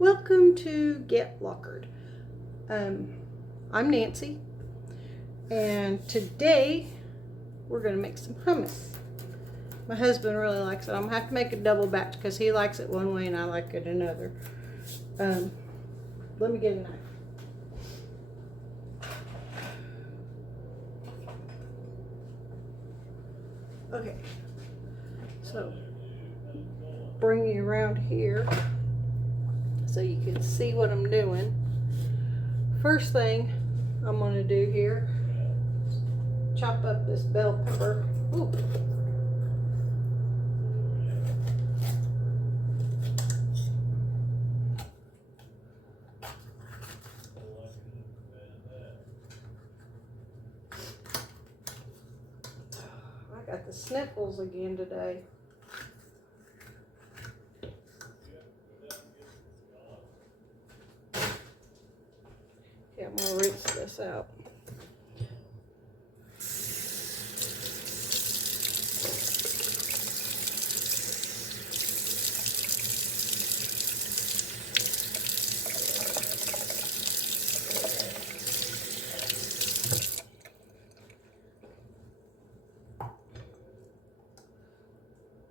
Welcome to Get Lockered. I'm Nancy, and today we're going to make some hummus. My husband really likes it. I'm going to have to make a double batch because he likes it one way and I like it another. Let me get a knife. Okay, so bring you around here so you can see what I'm doing. First thing I'm going to do here, chop up this bell pepper. Ooh. I got the sniffles again today. Okay, I'm going to rinse this out.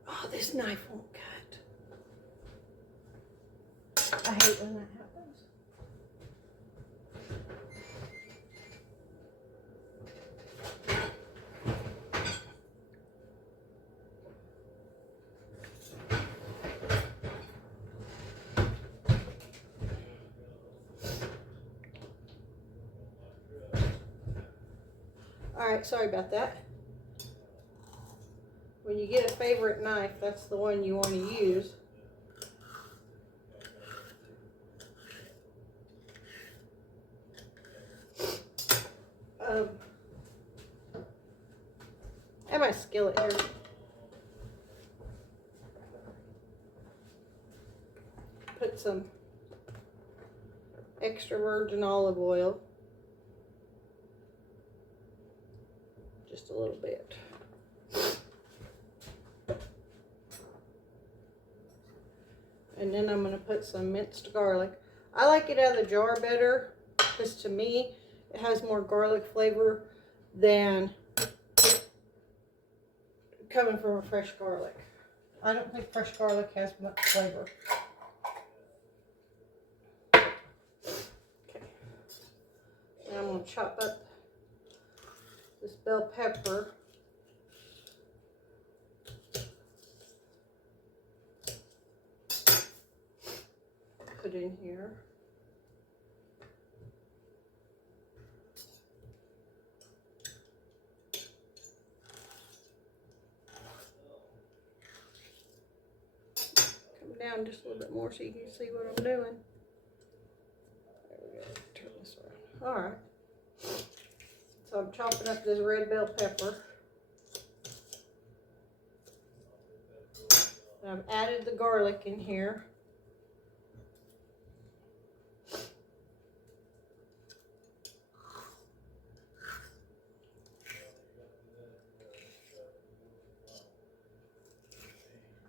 Oh, this knife won't cut. I hate when that happens. Alright, sorry about that. When you get a favorite knife, that's the one you want to use. I have my skillet here. Put some extra virgin olive oil. Just a little bit. And then I'm going to put some minced garlic. I like it out of the jar better because to me it has more garlic flavor than coming from a fresh garlic. I don't think fresh garlic has much flavor. Okay. Now I'm going to chop up this bell pepper. Put in here. Come down just a little bit more so you can see what I'm doing. There we go. Turn this around. All right. So I'm chopping up this red bell pepper. And I've added the garlic in here.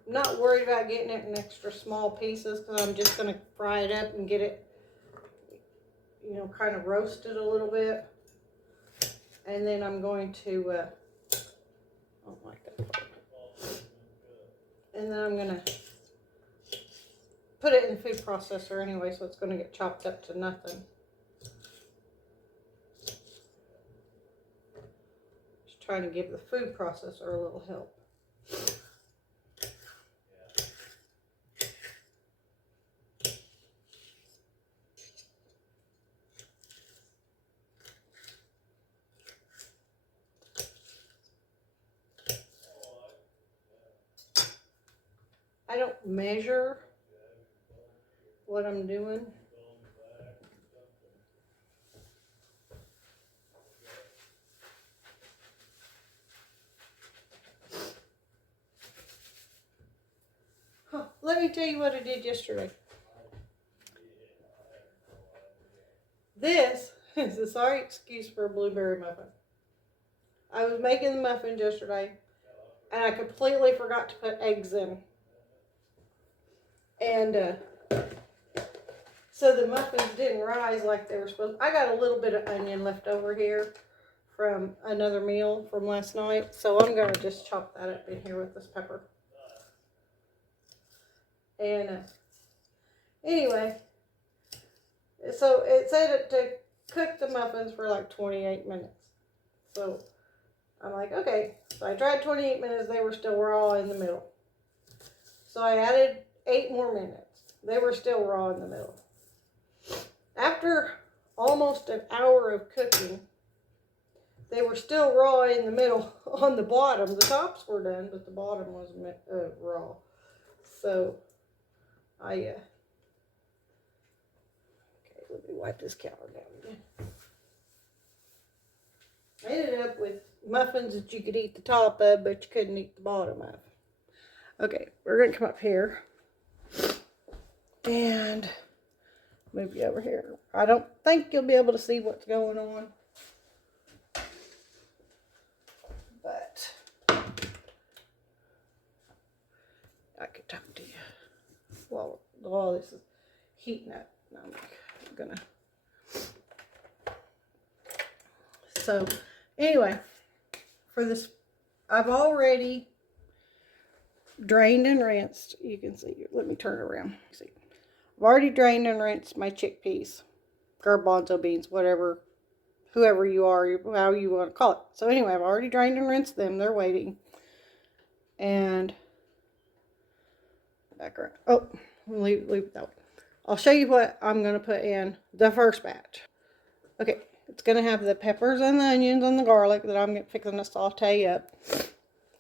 I'm not worried about getting it in extra small pieces because I'm just going to fry it up and get it, you know, kind of roasted a little bit. And then I'm going to, I don't like that part. And then I'm going to put it in the food processor anyway, so it's going to get chopped up to nothing. Just trying to give the food processor a little help. I don't measure what I'm doing. Let me tell you what I did yesterday. This is a sorry excuse for a blueberry muffin. I was making the muffins yesterday and I completely forgot to put eggs in. And So the muffins didn't rise like they were supposed to. I got a little bit of onion left over here from another meal from last night. So I'm going to just chop that up in here with this pepper. And anyway, so it said to cook the muffins for like 28 minutes. So I'm like, okay. So I tried 28 minutes. They were still raw in the middle. So I added 8 more minutes. They were still raw in the middle. After almost an hour of cooking, they were still raw in the middle on the bottom. The tops were done, but the bottom was raw. So okay, let me wipe this counter down again. I ended up with muffins that you could eat the top of, but you couldn't eat the bottom of. Okay, we're going to come up here and move you over here. I don't think you'll be able to see what's going on, but I could talk to you while this is heating up. I'm gonna. So anyway, for this, I've already drained and rinsed. You can see. Let me turn it around. See, I've already drained and rinsed my chickpeas, garbanzo beans, whatever, whoever you are, how you want to call it. So anyway, I've already drained and rinsed them. They're waiting. And back around. Oh, leave it that way. I'll show you what I'm going to put in the first batch. Okay, it's going to have the peppers and the onions and the garlic that I'm fixing to saute up.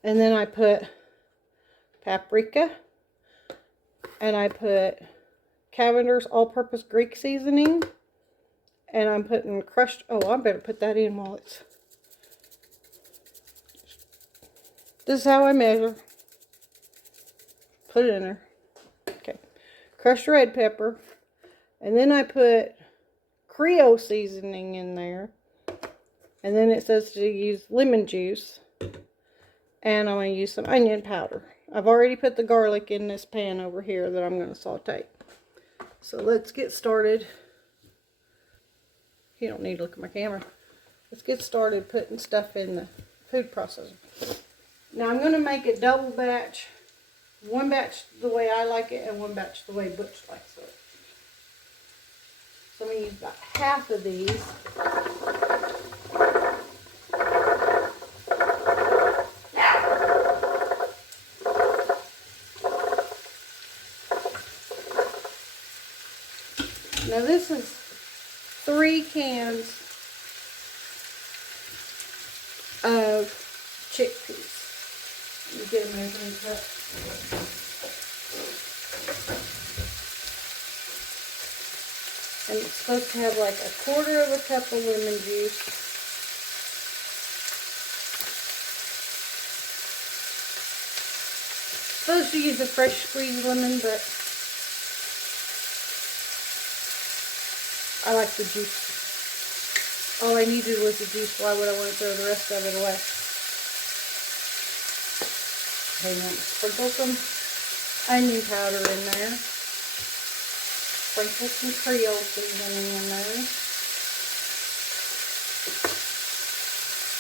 And then I put paprika. And I put Cavender's all-purpose Greek seasoning. And I'm putting crushed... Oh, I better put that in while it's... This is how I measure. Put it in there. Okay. Crushed red pepper. And then I put Creole seasoning in there. And then it says to use lemon juice. And I'm going to use some onion powder. I've already put the garlic in this pan over here that I'm going to saute. So let's get started. You don't need to look at my camera. Let's get started putting stuff in the food processor. Now I'm going to make a double batch. One batch the way I like it and one batch the way Butch likes it. So I'm going to use about half of these. Now this is 3 cans of chickpeas. Let me get a measuring cup. And it's supposed to have like 1/4 of a cup of lemon juice. Supposed to use a fresh squeezed lemon, but I like the juice. All I needed was the juice. Why would I want to throw the rest of it away? Hang on. Sprinkle some onion powder in there. Sprinkle some Creole seasoning in there.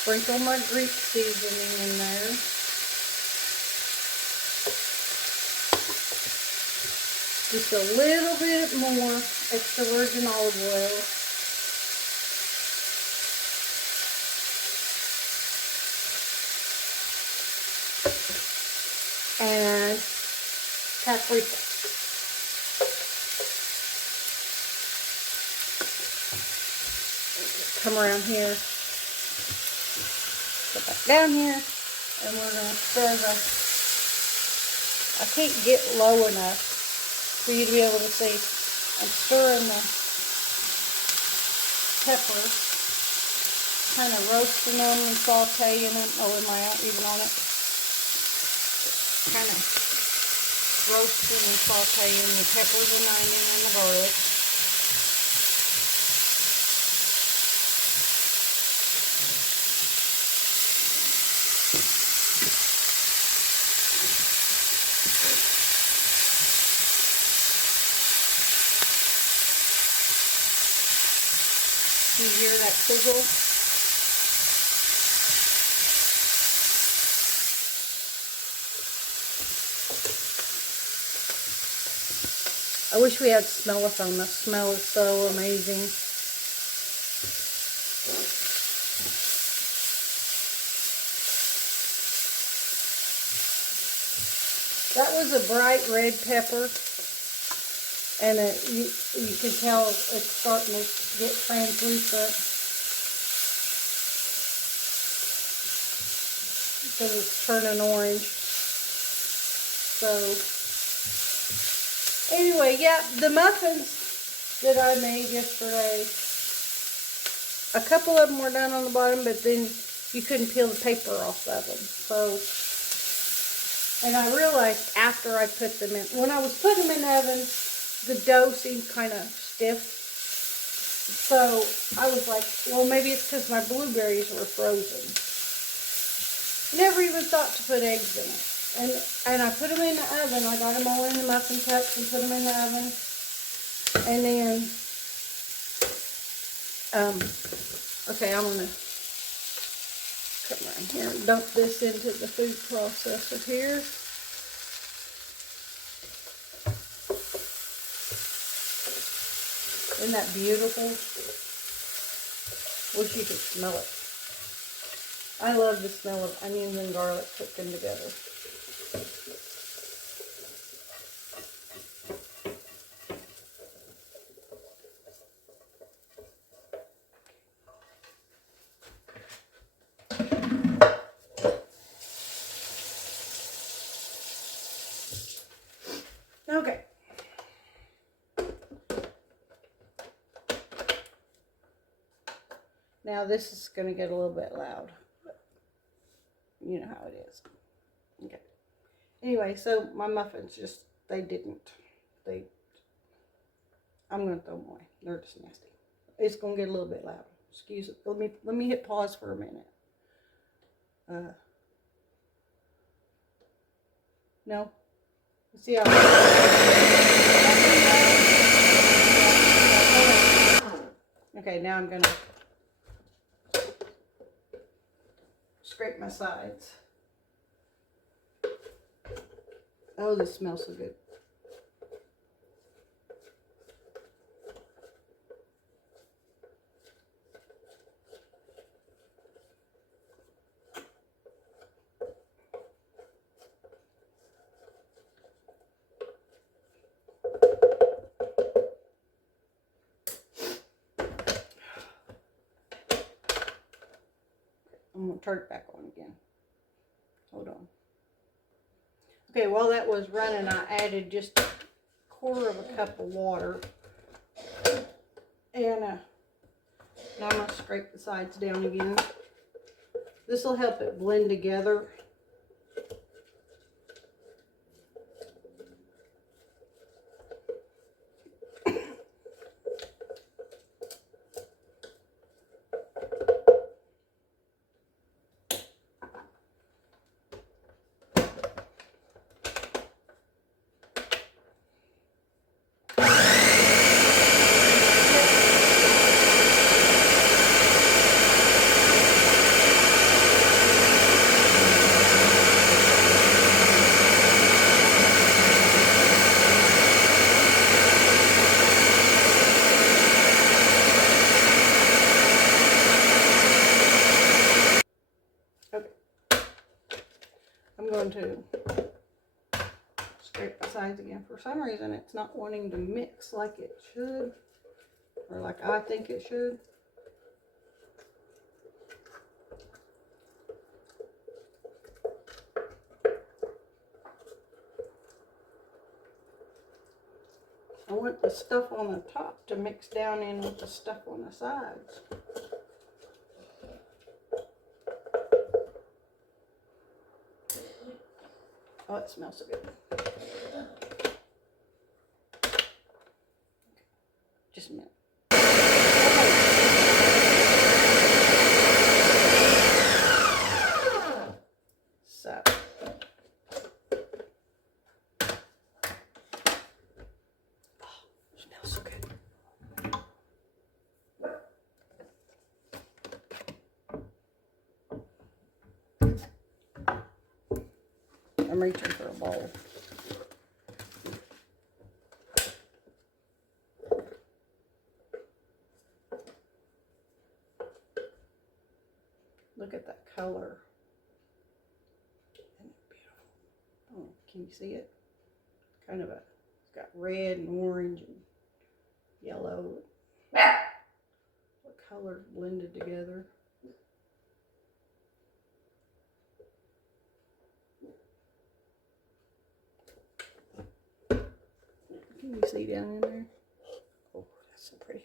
Sprinkle my Greek seasoning in there. Just a little bit more extra virgin olive oil. And paprika. Come around here. Put that down here. And we're going to stir the... I can't get low enough for you to be able to see. I'm stirring the peppers, kind of roasting them and sauteing them. Oh, am I even on it? Kind of roasting and sauteing the peppers and onion and the garlic. that sizzle. I wish we had smell-a-thon. The smell is so amazing. That was a bright red pepper, and you can tell it's starting to get translucent because it's turning orange. So anyway, yeah, the muffins that I made yesterday, a couple of them were done on the bottom, but then you couldn't peel the paper off of them. So, and I realized after I put them in, when I was putting them in the oven, the dough seemed kind of stiff. So I was like, well, maybe it's because my blueberries were frozen. Never even thought to put eggs in it. And I put them in the oven. I got them all in the muffin cups and put them in the oven. And then, okay, I'm going to come around here and dump this into the food processor here. Isn't that beautiful? Wish you could smell it. I love the smell of onions and garlic cooking together. Okay. Now this is going to get a little bit loud. But you know how it is. Okay. Anyway, so my muffins just, I'm going to throw them away. They're just nasty. It's going to get a little bit loud. Excuse it. Let me hit pause for a minute. No. See how okay, now I'm gonna scrape my sides. Oh, this smells so good. I'm going to turn it back on again. Hold on. Okay, while that was running, I added just a quarter of a cup of water. And now I'm going to scrape the sides down again. This will help it blend together. I'm going to scrape the sides again. For some reason, it's not wanting to mix like it should, or like I think it should. I want the stuff on the top to mix down in with the stuff on the sides. Oh, it smells so good. Just a minute. So. Oh, smells so good. I'm reaching for a bowl. Look at that color. Isn't it beautiful? Oh, can you see it? Kind of a, it's got red and orange and yellow. What colors blended together? Can you see down in there? Oh, that's so pretty.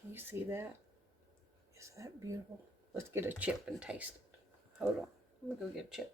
Can you see that? Isn't that beautiful? Let's get a chip and taste it. Hold on. Let me go get a chip.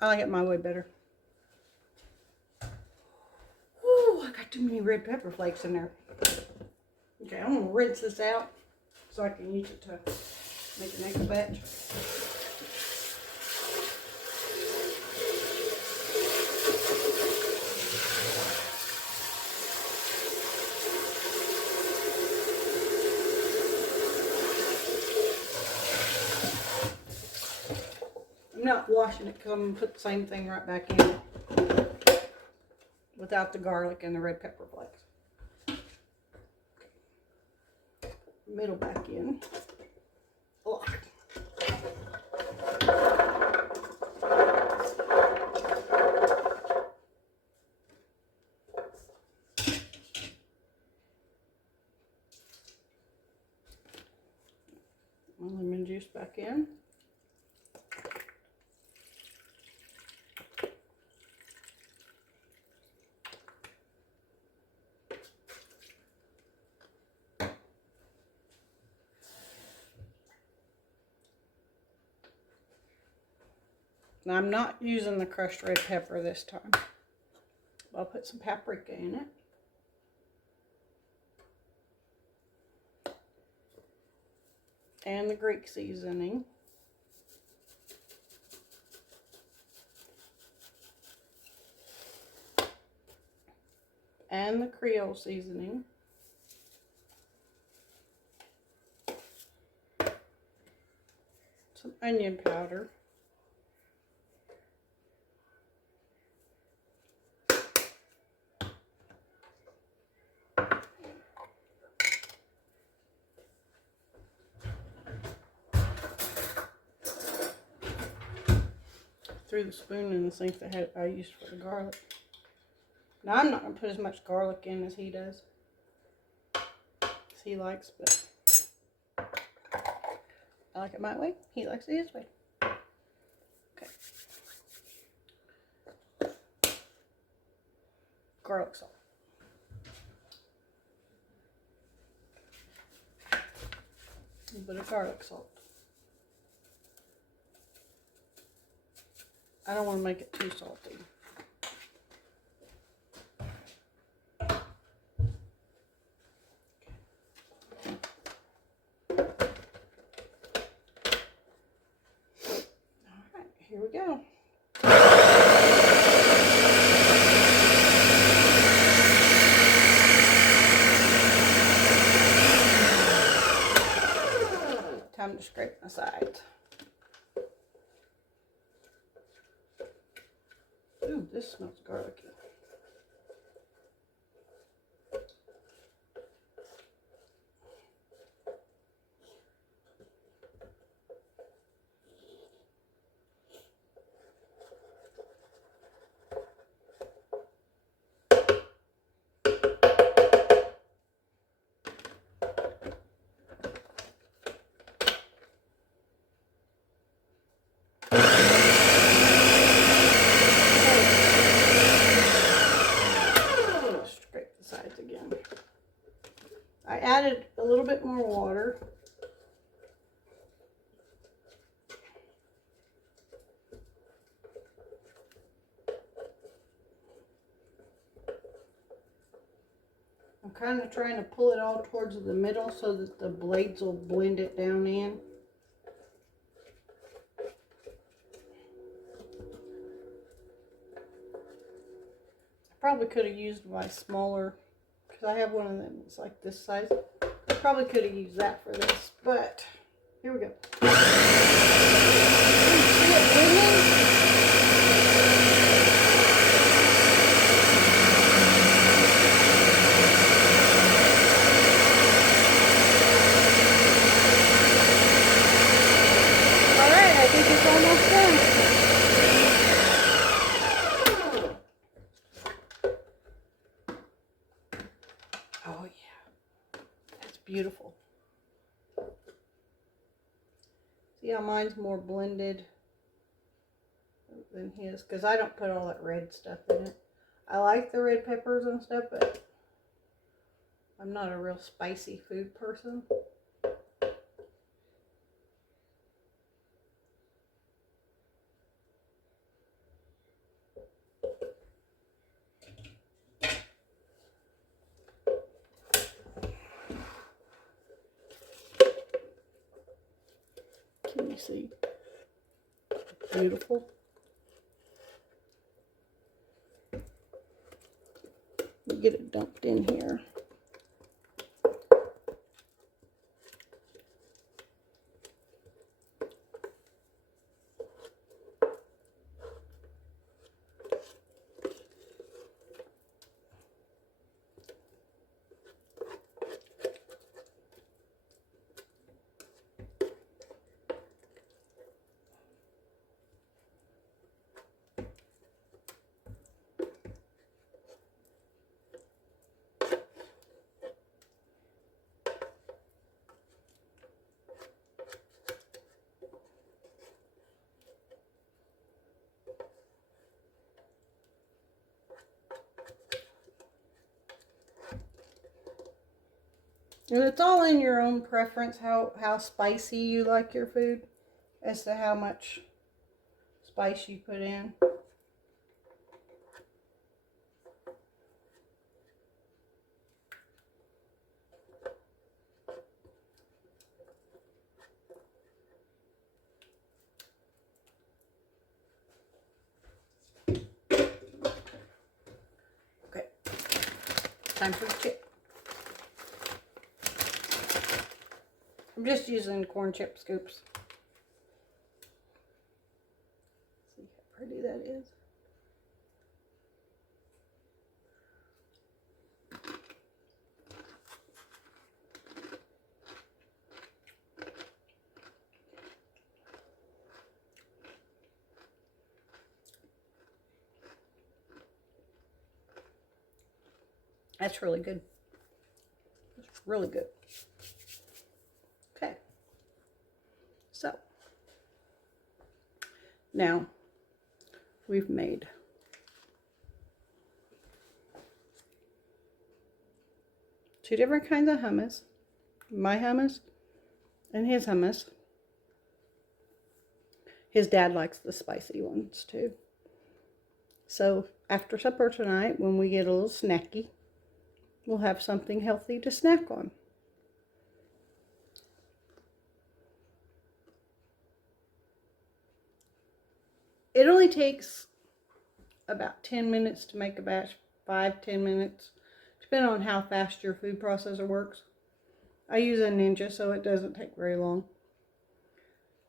I like it my way better. Ooh, I got too many red pepper flakes in there. Okay, I'm gonna rinse this out so I can use it to make the next batch. I'm not washing it because I'm going to put the same thing right back in without the garlic and the red pepper flakes. Middle back in. Oh. Lemon juice back in. Now I'm not using the crushed red pepper this time. I'll put some paprika in it. And the Greek seasoning. And the Creole seasoning. Some onion powder. Threw the spoon in the sink that I used for the garlic. Now I'm not going to put as much garlic in as he does. As he likes, but I like it my way. He likes it his way. Okay. Garlic salt. A little bit of garlic salt. I don't want to make it too salty. here we go. Time to scrape my sides. Ooh, this smells garlicky. I added a little bit more water. I'm kind of trying to pull it all towards the middle so that the blades will blend it down in. I probably could have used my smaller, because I have one of them that's like this size. Probably could have used that for this, but here we go. Alright, I think it's almost done. Oh yeah, that's beautiful. See how mine's more blended than his, because I don't put all that red stuff in it. I like the red peppers and stuff, but I'm not a real spicy food person. Can you see? Beautiful. You get it dumped in here. And it's all in your own preference how spicy you like your food as to how much spice you put in. Okay, time for the chip. I'm just using corn chip scoops. See how pretty that is. That's really good. It's really good. Okay. So, now we've made two different kinds of hummus. My hummus and his hummus. His dad likes the spicy ones too. So after supper tonight, when we get a little snacky, we'll have something healthy to snack on. it only takes about 10 minutes to make a batch, 5-10 minutes, depending on how fast your food processor works. I use a Ninja, so it doesn't take very long.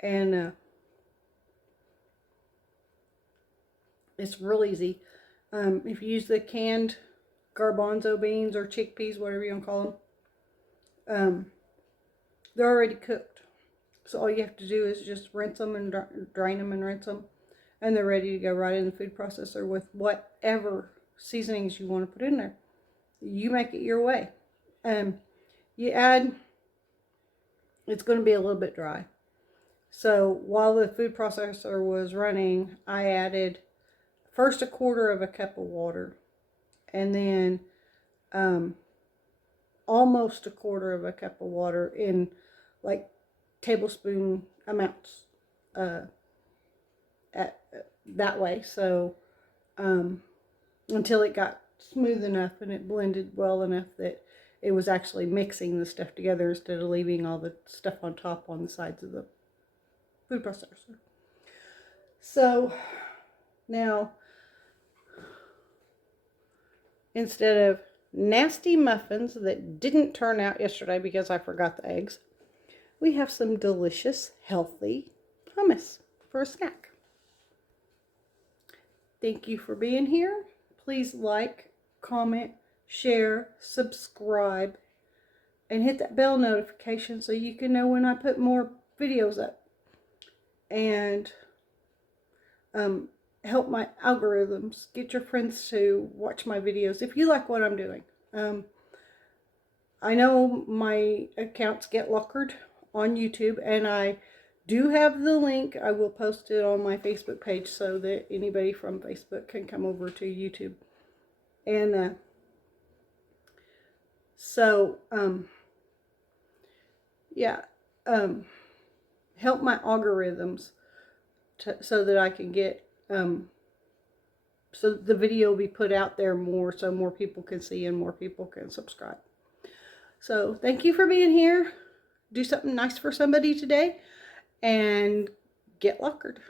And it's real easy. If you use the canned garbanzo beans or chickpeas, whatever you want to call them, they're already cooked. So all you have to do is just rinse them and drain them and rinse them. And they're ready to go right in the food processor with whatever seasonings you want to put in there. You make it your way. You add, it's going to be a little bit dry. So while the food processor was running, I added first 1/4 cup of water, and then almost 1/4 cup of water in like tablespoon amounts that way. So until it got smooth enough and it blended well enough that it was actually mixing the stuff together instead of leaving all the stuff on top on the sides of the food processor. So now, instead of nasty muffins that didn't turn out yesterday because I forgot the eggs, we have some delicious, healthy hummus for a snack. Thank you for being here. Please like, comment, share, subscribe, and hit that bell notification so you can know when I put more videos up. And help my algorithms. Get your friends to watch my videos if you like what I'm doing. I know my accounts get lockered on YouTube, and I do have the link. I will post it on my Facebook page so that anybody from Facebook can come over to YouTube. And help my algorithms so that I can get so the video will be put out there more, so more people can see and more people can subscribe. So thank you for being here. Do something nice for somebody today and get lockered.